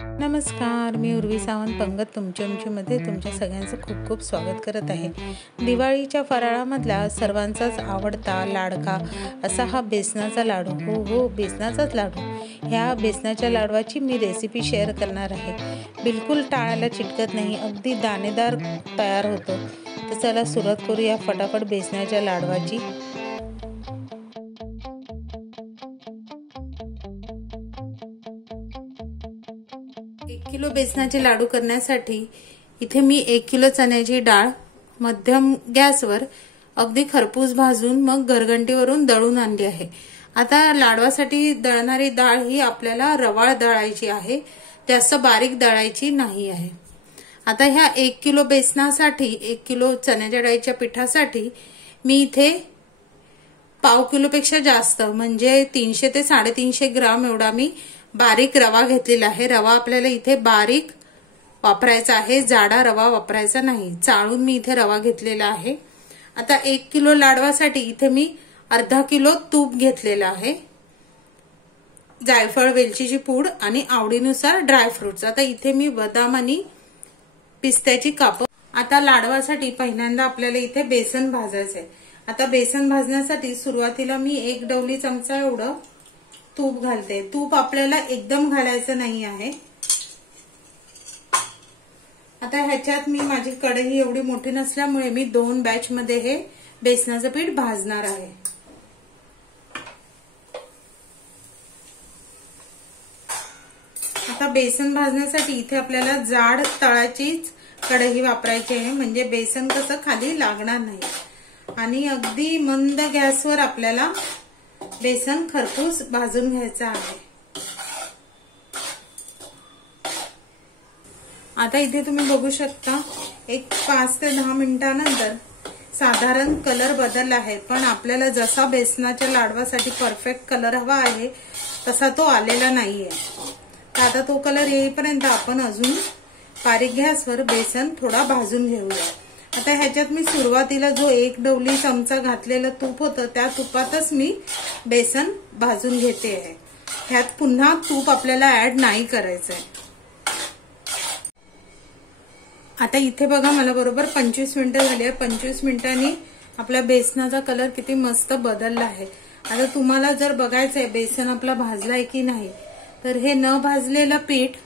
नमस्कार, मी उर्वी सावंत पंगत तुमच्या तुमच्या सगळ्यांचं खूप खूप स्वागत करत आहे। दिवाळीच्या फराळामधला सर्वांचाच आवडता लाडका असा हा बेसनाचा लाडू, हो बेसनाचाच लाडू। ह्या बेसनाच्या लाडवाची मी रेसिपी शेअर करणार आहे। बिलकुल टाळायला चिटकत नाही, अगदी दाणेदार तयार होतो। तर चला सुरुवात करूया फटाफट बेसनाच्या लाडवाची। 1 किलो बेसनाचे लाडू करण्यासाठी इथे मी 1 किलो चण्याची डाळ मध्यम गॅसवर अगदी खरपूस भाजून मग गरगंटीवरून दळून आणली आहे। आता लाडवासाठी दळणारी डाळ ही आपल्याला रवाळ दळायची आहे, जास्त बारीक दळायची नाही आहे। आता ह्या 1 किलो बेसनासाठी 1 किलो चण्याच्या डाळीच्या पिठासाठी मी इथे पाव किलो पेक्षा जास्त म्हणजे 300 ते 350 ग्राम एवढा मी बारीक रवा घेतलेला आहे। रवा आपल्याला इथे बारीक वापरायचा आहे, जाडा रवा वापरायचा नाही। चाळून मी इथे रवा घेतलेला आहे। आता 1 किलो लाडवासाठी इथे मी अर्धा किलो तूप घेतलेला आहे, जायफळ वेलचीची पूड आणि आवडीनुसार ड्रायफ्रुट्स। आता इथे मी बदाम आणि पिस्त्याची काप। आता लाडवासाठी पहिल्यांदा आपल्याला इथे बेसन भाजायचंय। आता बेसन भाजण्यासाठी सुरुवातीला मी 1 डवली चमचा एवढं तूप घालते। तूप आपल्याला एकदम घालायचं नाही आहे। आता ह्याच्यात मी माझी कढई एवढी मोठी नसल्यामुळे मी 2 बॅच मध्ये हे बेसनाचं पीठ भाजणार आहे। आता बेसन भाजण्यासाठी इथे आपल्याला जाड तळाचीच कढई वापरायची आहे, म्हणजे बेसन कसं खाली लागणार नाही। आणि अगदी मंद गॅसवर आपल्याला बेसन खरपूस भाजून घ्यायचं आहे। आता इथे तुम्ही बघू शकता एक 5 ते 10 मिनिटांनंतर साधारण कलर बदलला आहे, पण आपल्याला जसा बेसनाच्या लाडवासाठी परफेक्ट कलर हवा आहे तसा तो आलेला नाहीये। तर आता तो कलर येईपर्यंत आपण अजून बारीक गॅसवर बेसन थोडा भाजून घेऊया। आता ह्याच्यात मी सुरुवातीला जो 1 डवली चमचा घातलेलं तूप होतं त्या तुपातच मी बेसन भाजून घेते आहे। ह्यात पुन्हा तूप आपल्याला ऍड नाही करायचंय। आता इथे बघा मला बरोबर 25 मिनिटं झाली आहे। 25 मिनिटांनी आपल्या बेसनाचा कलर किती मस्त बदलला आहे। आता तुम्हाला जर बघायचंय बेसन आपला भाजलाय की नाही, तर हे न भाजलेलं पीठ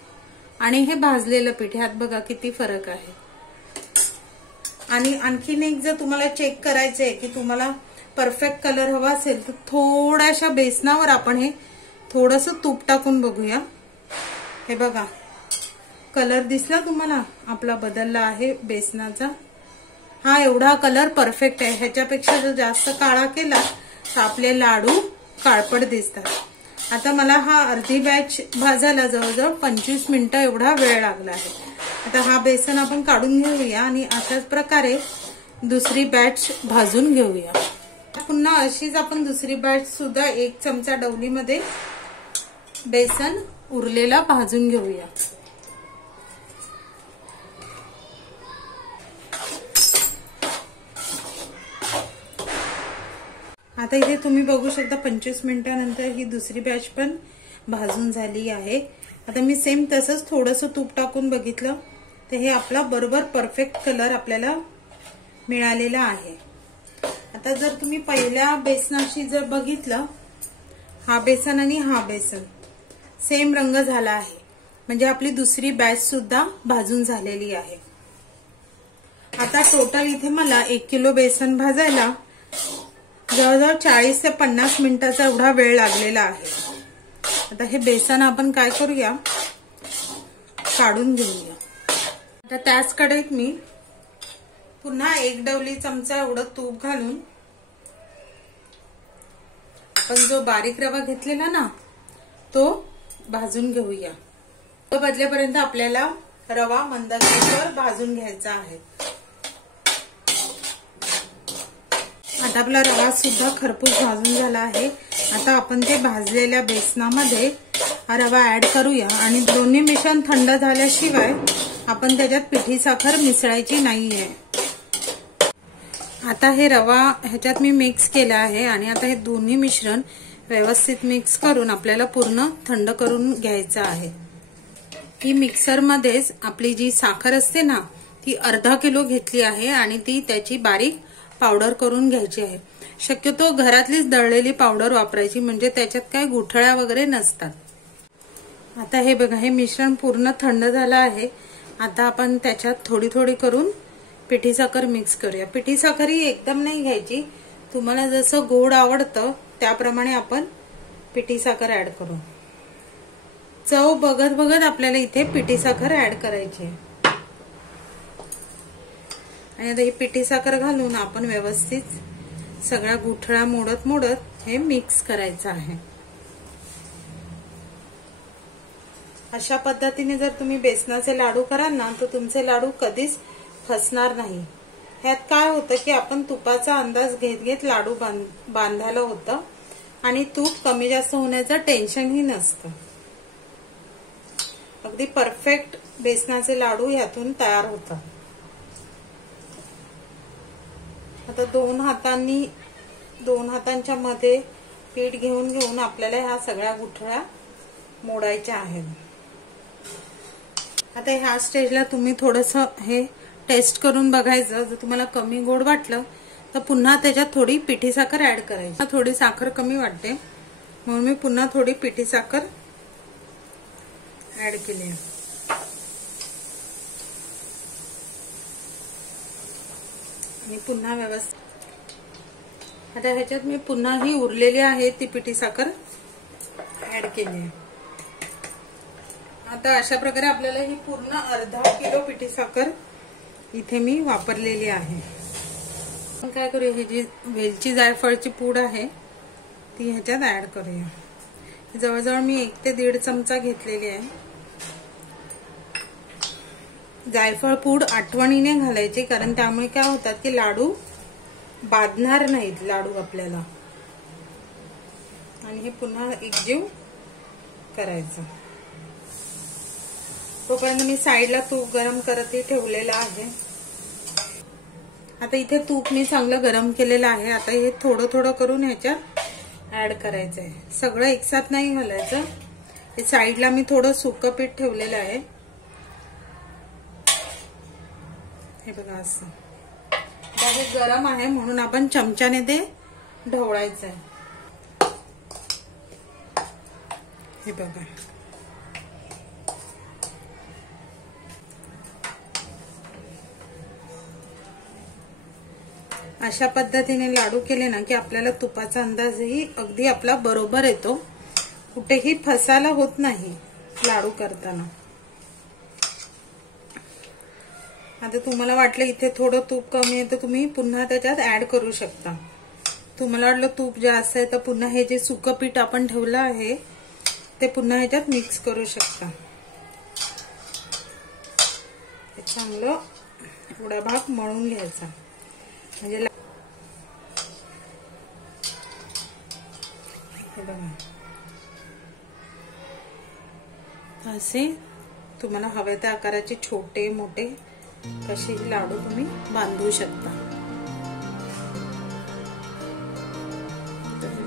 आणि हे भाजलेलं पीठ ह्यात बघा किती फरक आहे। आणि आणखीन एक जर तुम्हाला चेक करायचंय की तुम्हाला परफेक्ट कलर हवा असेल तर थोड्याशा बेसनावर आपण हे थोडंसं तूप टाकून बघूया। हे बघा कलर दिसला तुम्हाला आपला बदलला आहे बेसनाचा। हा एवढा कलर परफेक्ट आहे। ह्याच्यापेक्षा जर जास्त काळा केला तर आपले लाडू काळपट दिसतात। आता मला हा अर्धी बॅच भाजायला जवळजवळ 25 मिनिटं एवढा वेळ लागला आहे। आता हा बेसन आपण काढून घेऊया आणि अशाच प्रकारे दुसरी बॅच भाजून घेऊया। पुन्हा अशीच आपण दुसरी बॅच सुद्धा 1 चमचा डवलीमध्ये बेसन उरलेला भाजून घेऊया। आता इथे तुम्ही बघू शकता 25 मिनिटांनंतर ही दुसरी बॅच पण भाजून झाली आहे। आता मी सेम तसंच थोडंसं तूप टाकून बघितलं तर हे आपला बरोबर परफेक्ट कलर आपल्याला मिळालेला आहे। आता जर तुम्ही पहिल्या बेसनाशी जर बघितलं, हा बेसन आणि हा बेसन सेम रंग झाला आहे, म्हणजे आपली दुसरी बॅच सुद्धा भाजून झालेली आहे। आता टोटल इथे मला 1 किलो बेसन भाजायला जवळजवळ 40 ते 50 मिनिटाचा एवढा वेळ लागलेला आहे। आता हे बेसन आपण काय करूया, काढून घेऊया। आता त्याच कढईत मी पुन्हा 1 डवली चमचा एवढं तूप घालून आपण जो बारीक रवा घेतलेला ना तो भाजून घेऊया। तो बदलेपर्यंत आपल्याला रवा मंद गॅसवर भाजून घ्यायचा आहे। आता आपला रवा सुद्धा खरपूस भाजून झाला आहे। आता आपण ते भाजलेल्या बेसनामध्ये हा रवा ऍड करूया आणि दोन्ही मिश्रण थंड झाल्याशिवाय आपण त्याच्यात पिठी साखर मिसळायची नाहीये। आता हे रवा ह्याच्यात मी मिक्स केला आहे आणि आता हे दोन्ही मिश्रण व्यवस्थित मिक्स करून आपल्याला पूर्ण थंड करून घ्यायचं आहे। ही मिक्सर मध्येच आपली जी साखर असते ना ती अर्धा किलो घेतली आहे आणि ती त्याची बारीक पावडर करून घ्यायची आहे। शक्यतो घरातलीच दळलेली पावडर वापरायची, म्हणजे त्याच्यात काय गुठळ्या वगैरे नसतात। आता हे बघा, हे मिश्रण पूर्ण थंड झालं आहे। आता आपण त्याच्यात थोडी थोडी करून पिठी साखर मिक्स करूया। पिठी साखर ही एकदम नाही घ्यायची, तुम्हाला जसं गोड आवडतं त्याप्रमाणे आपण पिठी साखर ऍड करू। चव बघत बघत आपल्याला इथे पिठी साखर ऍड करायची आहे आणि आता ही पिठी साखर घालून आपण व्यवस्थित सगळ्या गुठळ्या मोडत मोडत हे मिक्स करायचं आहे। अशा पद्धतीने जर तुम्ही बेसनाचे लाडू कराल ना तर तुमचे लाडू कधीच फसणार नाही। ह्यात काय होतं की आपण तुपाचा अंदाज घेत घेत लाडू बांधायला होतं आणि तूप कमी जास्त होण्याचं टेन्शनही नसतं। अगदी परफेक्ट बेसनाचे लाडू ह्यातून तयार होतात। आता दोन हातांच्या मध्ये पीठ घेऊन आपल्याला ह्या सगळ्या गुठळ्या मोडायच्या आहेत। आता ह्या स्टेजला तुम्ही थोडंसं हे टेस्ट करून बघायचं। जर तुम्हाला कमी गोड वाटलं तर पुन्हा त्याच्यात थोडी पिठी साखर ऍड करायची। थोडी साखर कमी वाटते म्हणून मी पुन्हा थोडी पिठी साखर ऍड केली आहे। आणि पुन्हा व्यवस्थित आता ह्याच्यात मी पुन्हा ही उरलेली आहे ती पिठी साखर ऍड केली आहे। आता अशा प्रकारे आपल्याला ही पूर्ण अर्धा किलो पिठी साखर इथे मी वापरलेली आहे। आपण काय करूया, ही जी वेलची जायफळची पूड आहे ती ह्याच्यात ऍड करूया। जवळजवळ मी 1 ते 1.5 चमचा घेतलेली आहे। जायफळ पूड आठवणीने घालायची, कारण त्यामुळे काय होतात की लाडू बांधणार नाहीत लाडू आपल्याला। आणि हे पुन्हा एकजीव करायचं। तोपर्यंत मी साईडला तूप गरम करत ठेवलेलं आहे। आता इथे तूप मी चांगलं गरम केलेलं आहे। आता हे थोडं थोडं करून ह्याच्यात ऍड करायचं आहे, सगळं एकसाथ नाही घालायचं। हे साईडला मी थोडं सुकं पीठ ठेवलेलं आहे, हे बघा असं। हे गरम आहे म्हणून आपण चमच्याने ते ढवळायचं आहे, हे बघा। अशा पद्धतीने लाडू केले ना की आपल्याला तुपाचा अंदाजही अगदी आपला बरोबर येतो, कुठेही फसायला होत नाही लाडू करताना। आता तुम्हाला वाटलं इथे थोडं तूप कमी आहे तर तुम्ही पुन्हा त्याच्यात ऍड करू शकता। तुम्हाला वाटलं तूप जास्त आहे तर पुन्हा हे जे सुकं पीठ आपण ठेवलं आहे ते पुन्हा ह्याच्यात मिक्स करू शकता। चांगलं थोडा भाग मळून घ्यायचा, म्हणजे हे बघा असे तुम्हाला हवे त्या आकाराचे छोटे मोठे कसे लाडू तुम्ही बांधू शकता।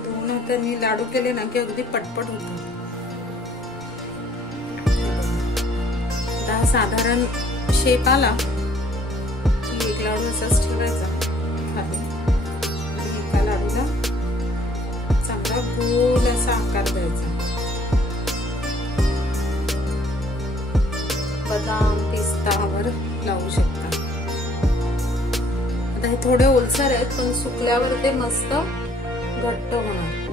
दोन हातांनी लाडू केले ना की अगदी पटपट होतात। साधारण शेप आला की एक लाडू असाच ठेवायचा खाली आणि एका लाडूला चांगला गोल असा आकार द्यायचा। बदाम पिस्तावर लावू शकता। आता हे थोडे ओलसर आहेत पण सुकल्यावर ते मस्त घट्ट होणार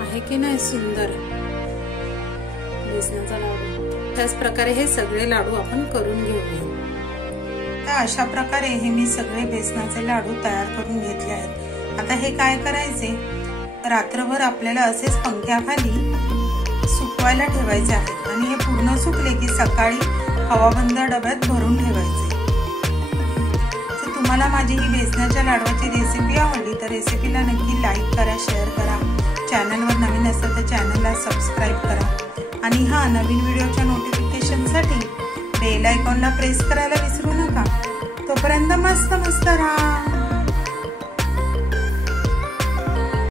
आहे की नाही। सुंदर बेसनाचा लाडू। त्याच प्रकारे हे सगळे लाडू आपण करून घेऊया। तर अशा प्रकारे हे मी सगळे बेसनाचे लाडू तयार करून घेतले आहेत। आता हे काय करायचे, रात्रभर आपल्याला असेच पंख्याखाली सुकवायला ठेवायचे आहेत आणि हे पूर्ण सुकले की सकाळी हवाबंद डब्यात भरून ठेवायचे। तर तुम्हाला माझी ही बेसनाच्या लाडवाची रेसिपी आवडली तर रेसिपीला नक्की लाईक करा, शेअर करा। चॅनलवर नवीन असेल तर चॅनलला सबस्क्राईब करा आणि हा नवीन व्हिडिओच्या नोटिफिकेशनसाठी बेल आयकॉनला प्रेस करायला विसरू नका। तोपर्यंत मस्त मस्त राहा।